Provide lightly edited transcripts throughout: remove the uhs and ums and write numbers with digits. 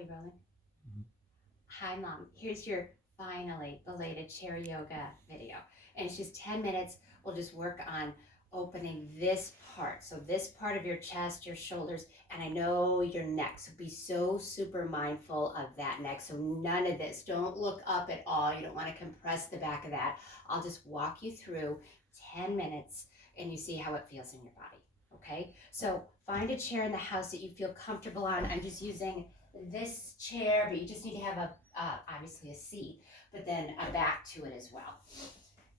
we rolling? Mhm. Hi, Mom. Here's your finally belated chair yoga video. And it's just 10 minutes. We'll just work on opening this part. So, this part of your chest, your shoulders, and I know your neck. So, be so super mindful of that neck. So, none of this. Don't look up at all. You don't want to compress the back of that. I'll just walk you through 10 minutes and you see how it feels in your body. Okay? So, find a chair in the house that you feel comfortable on. I'm just using this chair, but you just need to have a obviously a seat, but then a back to it as well.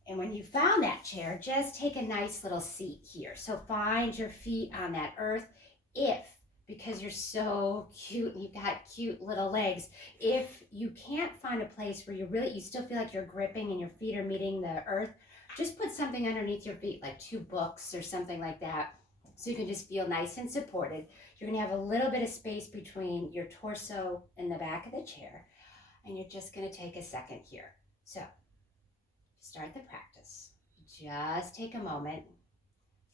And when you found that chair, just take a nice little seat here. So find your feet on that earth. If, because you're so cute and you've got cute little legs, if you can't find a place where you still feel like you're gripping and your feet are meeting the earth, just put something underneath your feet, like 2 books or something like that, so you can just feel nice and supported. You're gonna have a little bit of space between your torso and the back of the chair, and you're just gonna take a second here. So, start the practice. Just take a moment.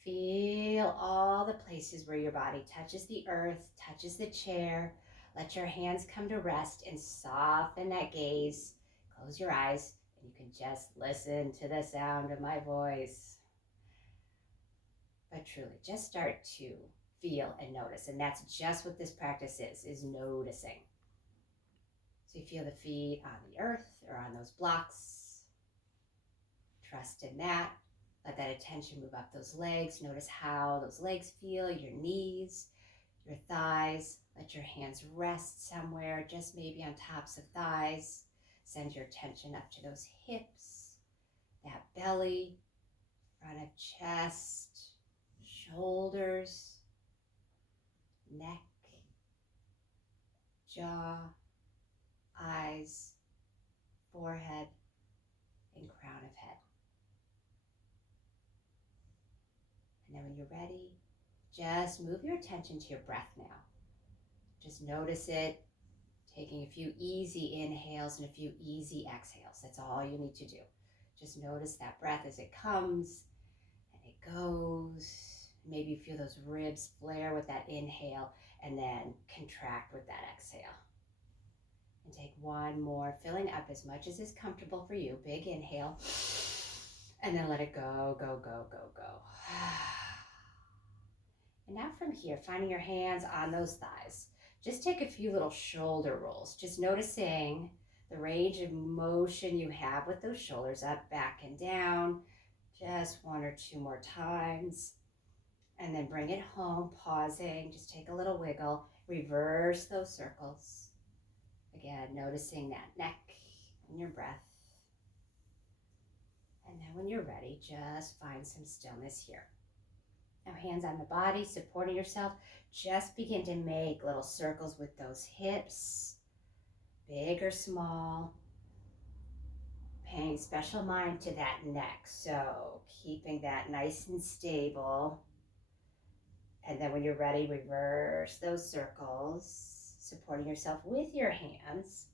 Feel all the places where your body touches the earth, touches the chair. Let your hands come to rest and soften that gaze. Close your eyes, and you can just listen to the sound of my voice. But truly, just start to feel and notice. And that's just what this practice is noticing. So you feel the feet on the earth or on those blocks. Trust in that. Let that attention move up those legs. Notice how those legs feel, your knees, your thighs. Let your hands rest somewhere, just maybe on tops of thighs. Send your attention up to those hips, that belly, front of chest, shoulders, neck, jaw, eyes, forehead, and crown of head. And then when you're ready, just move your attention to your breath now. Just notice it, taking a few easy inhales and a few easy exhales. That's all you need to do. Just notice that breath as it comes and it goes. Maybe you feel those ribs flare with that inhale and then contract with that exhale. And take one more, filling up as much as is comfortable for you. Big inhale. And then let it go, go, go, go, go. And now from here, finding your hands on those thighs. Just take a few little shoulder rolls. Just noticing the range of motion you have with those shoulders up, back, and down. Just 1 or 2 more times. And then bring it home, pausing. Just take a little wiggle. Reverse those circles. Again, noticing that neck and your breath. And then when you're ready, just find some stillness here. Now, hands on the body, supporting yourself. Just begin to make little circles with those hips, big or small. Paying special mind to that neck. So keeping that nice and stable. And then when you're ready, reverse those circles, supporting yourself with your hands.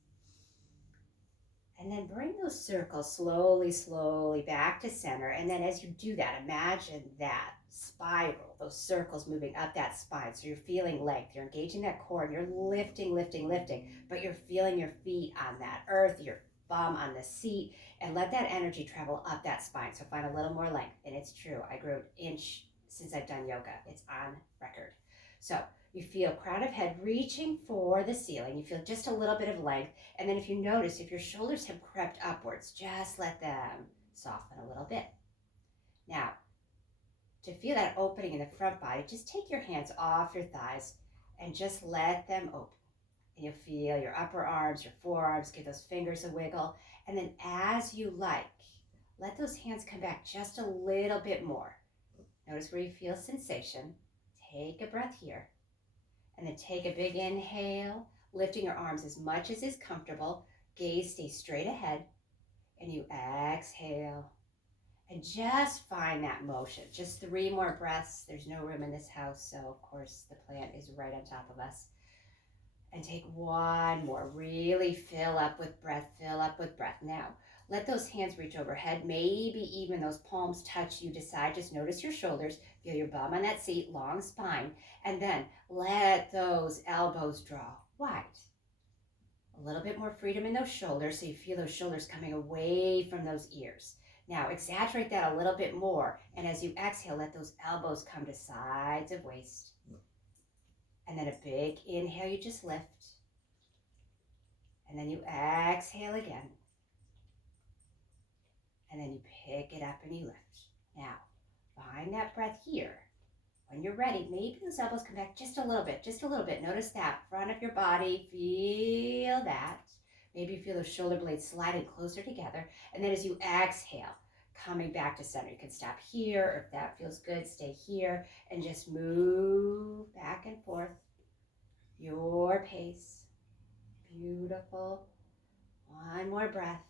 And then bring those circles slowly, slowly back to center. And then as you do that, imagine that spiral, those circles moving up that spine. So you're feeling length, you're engaging that core, and you're lifting, lifting, lifting, but you're feeling your feet on that earth, your bum on the seat, and let that energy travel up that spine. So find a little more length. And it's true, I grew an inch since I've done yoga. It's on record. So you feel crown of head reaching for the ceiling. You feel just a little bit of length. And then if you notice, if your shoulders have crept upwards, just let them soften a little bit. Now, to feel that opening in the front body, just take your hands off your thighs and just let them open. And you'll feel your upper arms, your forearms, give those fingers a wiggle. And then as you like, let those hands come back just a little bit more. Notice where you feel sensation. Take a breath here. And then take a big inhale, lifting your arms as much as is comfortable. Gaze stays straight ahead. And you exhale. And just find that motion. Just 3 more breaths. There's no room in this house, so of course the plant is right on top of us. And take 1 more. Really fill up with breath, fill up with breath. Now, let those hands reach overhead. Maybe even those palms touch. You decide, just notice your shoulders. Feel your bum on that seat, long spine. And then let those elbows draw wide. A little bit more freedom in those shoulders, so you feel those shoulders coming away from those ears. Now exaggerate that a little bit more, and as you exhale, let those elbows come to sides of waist. And then a big inhale, you just lift. And then you exhale again. And then you pick it up and you lift. Now, find that breath here. When you're ready, maybe those elbows come back just a little bit, just a little bit. Notice that front of your body, feel that. Maybe you feel those shoulder blades sliding closer together. And then as you exhale, coming back to center. You can stop here, or if that feels good, stay here and just move back and forth. Your pace. Beautiful. One more breath.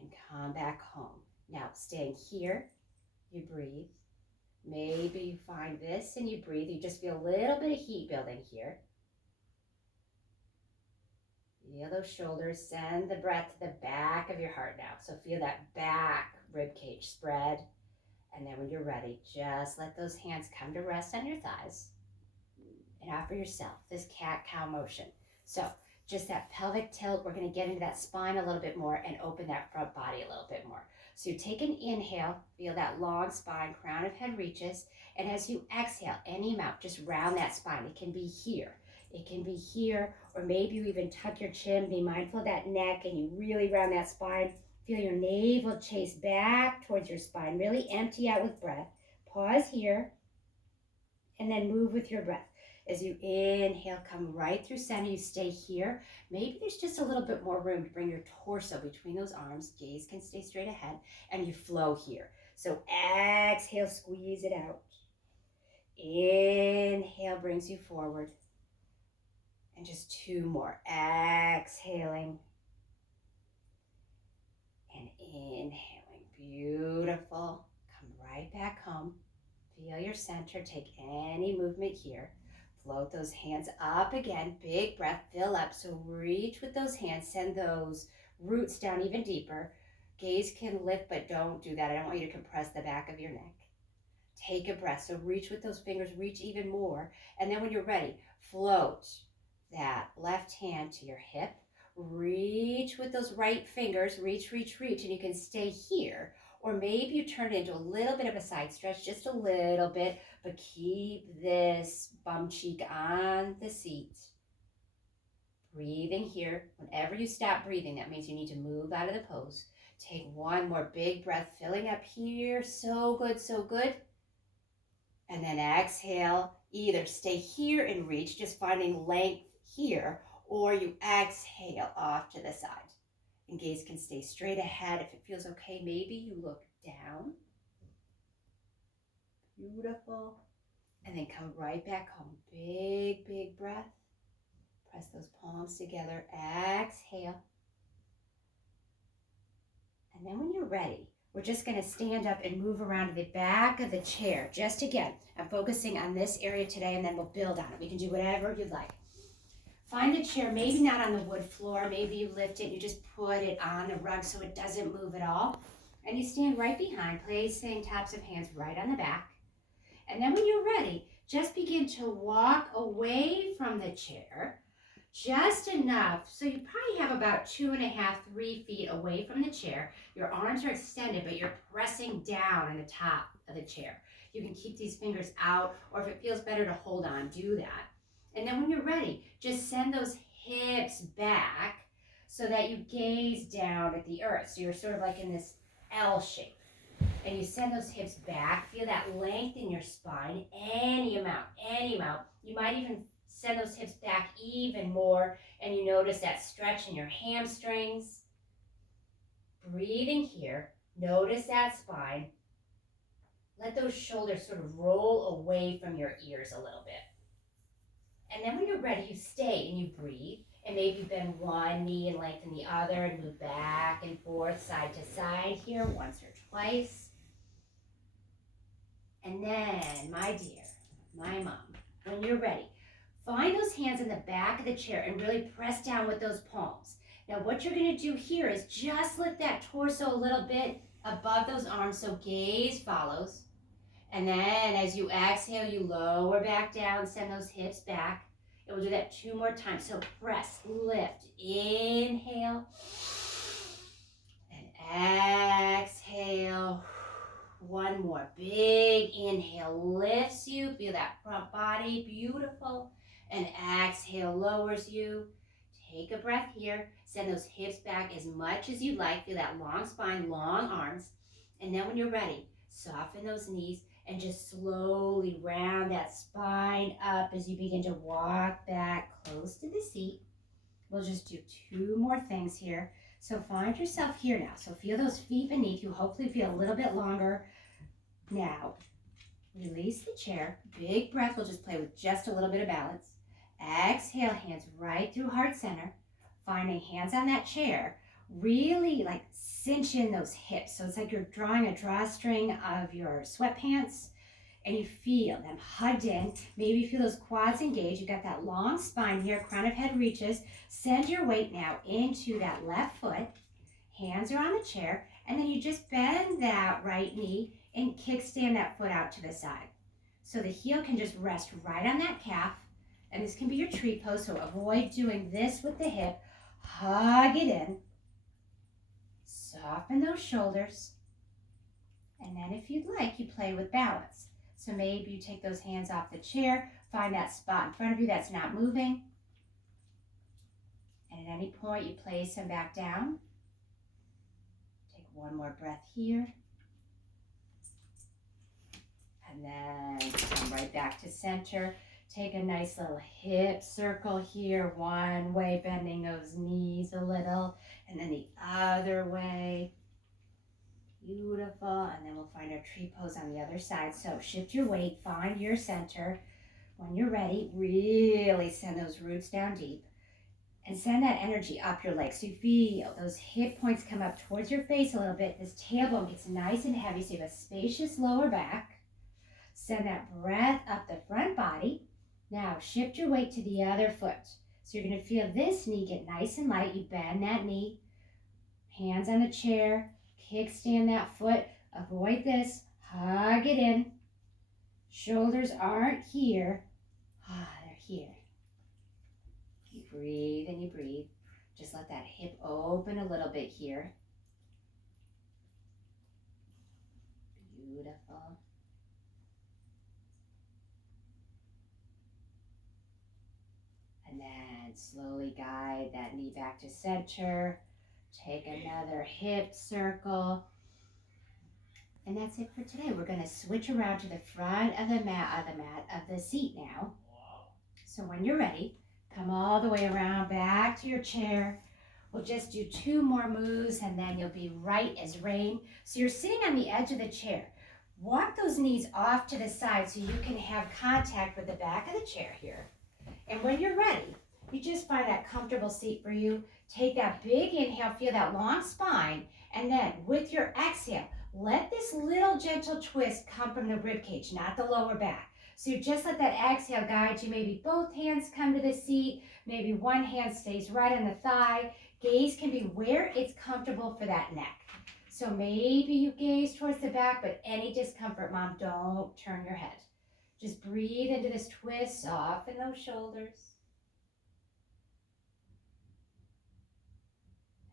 And come back home. Now, staying here, you breathe. Maybe you find this and you breathe. You just feel a little bit of heat building here. Feel those shoulders. Send the breath to the back of your heart now. So feel that back rib cage spread. And then when you're ready, just let those hands come to rest on your thighs. And offer yourself this cat-cow motion. So just that pelvic tilt, we're going to get into that spine a little bit more and open that front body a little bit more. So you take an inhale, feel that long spine, crown of head reaches, and as you exhale, any amount, just round that spine. It can be here, it can be here, or maybe you even tuck your chin, be mindful of that neck, and you really round that spine. Feel your navel chase back towards your spine, really empty out with breath. Pause here, and then move with your breath. As you inhale, come right through center, you stay here. Maybe there's just a little bit more room to bring your torso between those arms. Gaze can stay straight ahead, and you flow here. So exhale, squeeze it out. Inhale brings you forward. And just two more. Exhaling. And inhaling. Beautiful. Come right back home. Feel your center. Take any movement here. Float those hands up again. Big breath, fill up. So reach with those hands. Send those roots down even deeper. Gaze can lift, but don't do that. I don't want you to compress the back of your neck. Take a breath. So reach with those fingers. Reach even more. And then when you're ready, float that left hand to your hip. Reach with those right fingers. Reach, reach, reach. And you can stay here. Or maybe you turn it into a little bit of a side stretch, just a little bit, but keep this bum cheek on the seat. Breathing here. Whenever you stop breathing, that means you need to move out of the pose. Take one more big breath, filling up here. So good, so good. And then exhale. Either stay here and reach, just finding length here, or you exhale off to the side. And gaze can stay straight ahead. If it feels okay, maybe you look down. Beautiful. And then come right back home. Big, big breath. Press those palms together. Exhale. And then when you're ready, we're just going to stand up and move around to the back of the chair. Just again, I'm focusing on this area today, and then we'll build on it. We can do whatever you'd like. Find a chair, maybe not on the wood floor. Maybe you lift it, you just put it on the rug so it doesn't move at all. And you stand right behind, placing tops of hands right on the back. And then when you're ready, just begin to walk away from the chair, just enough. So you probably have about 2.5, 3 feet away from the chair. Your arms are extended, but you're pressing down on the top of the chair. You can keep these fingers out, or if it feels better to hold on, do that. And then when you're ready, just send those hips back so that you gaze down at the earth. So you're sort of like in this L shape. And you send those hips back. Feel that length in your spine, any amount, any amount. You might even send those hips back even more, and you notice that stretch in your hamstrings. Breathing here. Notice that spine. Let those shoulders sort of roll away from your ears a little bit. And then when you're ready, you stay and you breathe. And maybe bend one knee and lengthen the other and move back and forth, side to side here, once or twice. And then, my dear, my mom, when you're ready, find those hands in the back of the chair and really press down with those palms. Now what you're going to do here is just lift that torso a little bit above those arms so gaze follows. And then as you exhale, you lower back down, send those hips back. And we'll do that 2 more times. So press, lift, inhale, and exhale. One more big inhale lifts you. Feel that front body, beautiful. And exhale lowers you. Take a breath here. Send those hips back as much as you like. Feel that long spine, long arms. And then when you're ready, soften those knees and just slowly round that spine up as you begin to walk back close to the seat. We'll just do 2 more things here. So find yourself here now. So feel those feet beneath you. Hopefully feel a little bit longer. Now, release the chair. Big breath. We'll just play with just a little bit of balance. Exhale, hands right through heart center. Finding hands on that chair. Really like cinch in those hips. So it's like you're drawing a drawstring of your sweatpants and you feel them hugged in. Maybe you feel those quads engaged. You've got that long spine here. Crown of head reaches. Send your weight now into that left foot. Hands are on the chair. And then you just bend that right knee and kickstand that foot out to the side. So the heel can just rest right on that calf. And this can be your tree pose, so avoid doing this with the hip. Hug it in. Soften those shoulders. And then if you'd like, you play with balance. So maybe you take those hands off the chair, find that spot in front of you that's not moving. And at any point, you place them back down. Take one more breath here. And then come right back to center. Take a nice little hip circle here, one way, bending those knees a little, and then the other way. Beautiful. And then we'll find our tree pose on the other side. So shift your weight, find your center. When you're ready, really send those roots down deep and send that energy up your legs. So you feel those hip points come up towards your face a little bit. This tailbone gets nice and heavy, so you have a spacious lower back. Send that breath up the front body. Now shift your weight to the other foot. So you're going to feel this knee get nice and light. You bend that knee. Hands on the chair. Kickstand that foot. Avoid this. Hug it in. Shoulders aren't here. They're here. You breathe and you breathe. Just let that hip open a little bit here. Beautiful. And then slowly guide that knee back to center. Take another hip circle. And that's it for today. We're going to switch around to the front of the seat now. So when you're ready, come all the way around back to your chair. We'll just do 2 more moves and then you'll be right as rain. So you're sitting on the edge of the chair. Walk those knees off to the side so you can have contact with the back of the chair here. And when you're ready, you just find that comfortable seat for you. Take that big inhale, feel that long spine, and then with your exhale, let this little gentle twist come from the rib cage, not the lower back. So you just let that exhale guide you. Maybe both hands come to the seat. Maybe one hand stays right on the thigh. Gaze can be where it's comfortable for that neck. So maybe you gaze towards the back, but any discomfort, Mom, don't turn your head. Just breathe into this twist, soften those shoulders.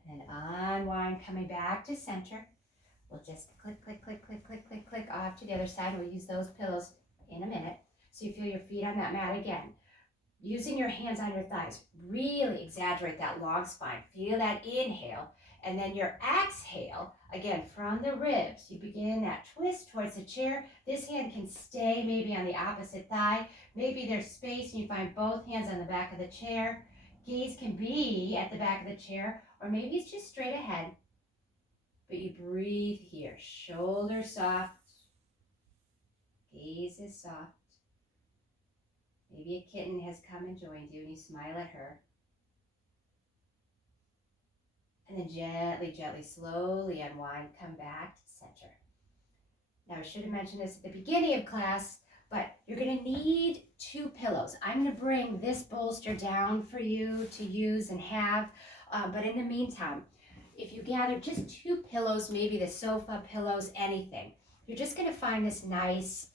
And then unwind, coming back to center. We'll just click, click, click, click, click, click, click off to the other side. We'll use those pillows in a minute. So you feel your feet on that mat again. Using your hands on your thighs, really exaggerate that long spine. Feel that inhale. And then your exhale, again, from the ribs, you begin that twist towards the chair. This hand can stay maybe on the opposite thigh. Maybe there's space and you find both hands on the back of the chair. Gaze can be at the back of the chair, or maybe it's just straight ahead. But you breathe here. Shoulders soft. Gaze is soft. Maybe a kitten has come and joined you and you smile at her. And then gently, gently, slowly unwind, come back to center. Now, I should have mentioned this at the beginning of class, but you're going to need 2 pillows. I'm going to bring this bolster down for you to use and have, but in the meantime, if you gather just 2 pillows, maybe the sofa pillows, anything, you're just going to find this nice,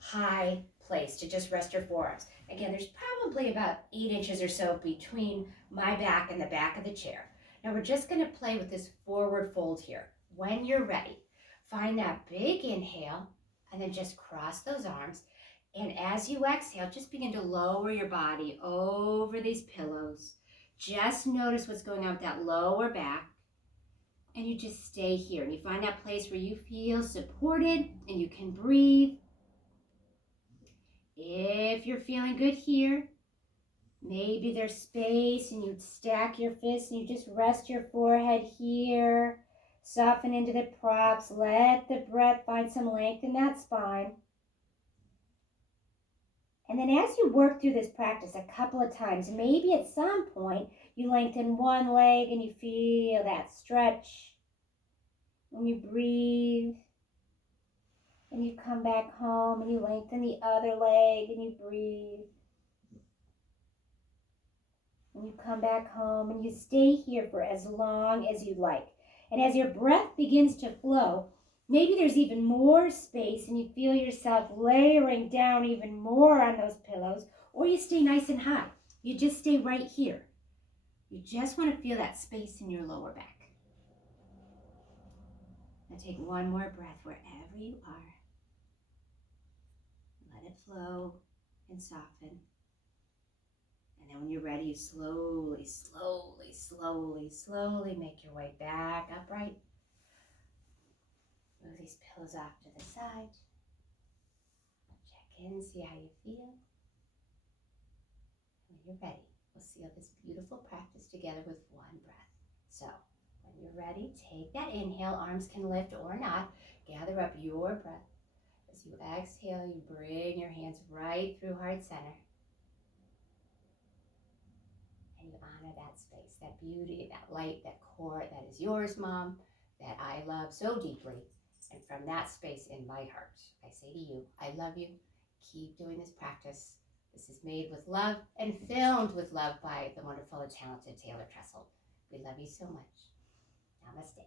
high place to just rest your forearms. Again, there's probably about 8 inches or so between my back and the back of the chair. Now we're just going to play with this forward fold here. When you're ready, find that big inhale and then just cross those arms. And as you exhale, just begin to lower your body over these pillows. Just notice what's going on with that lower back. And you just stay here. And you find that place where you feel supported and you can breathe. If you're feeling good here, maybe there's space and you stack your fists and you just rest your forehead here. Soften into the props. Let the breath find some length in that spine. And then as you work through this practice a couple of times, maybe at some point you lengthen one leg and you feel that stretch. When you breathe and you come back home and you lengthen the other leg and you breathe. And you come back home and you stay here for as long as you like. And as your breath begins to flow, maybe there's even more space and you feel yourself layering down even more on those pillows, or you stay nice and high. You just stay right here. You just want to feel that space in your lower back. Now take one more breath wherever you are. Let it flow and soften. And then when you're ready, you slowly, slowly, slowly, slowly make your way back upright. Move these pillows off to the side. Check in, see how you feel. And when you're ready, we'll seal this beautiful practice together with one breath. So, when you're ready, take that inhale. Arms can lift or not. Gather up your breath. As you exhale, you bring your hands right through heart center. And you honor that space, that beauty, that light, that core that is yours, Mom, that I love so deeply. And from that space in my heart, I say to you, I love you. Keep doing this practice. This is made with love and filmed with love by the wonderful and talented Taylor Tressel. We love you so much. Namaste.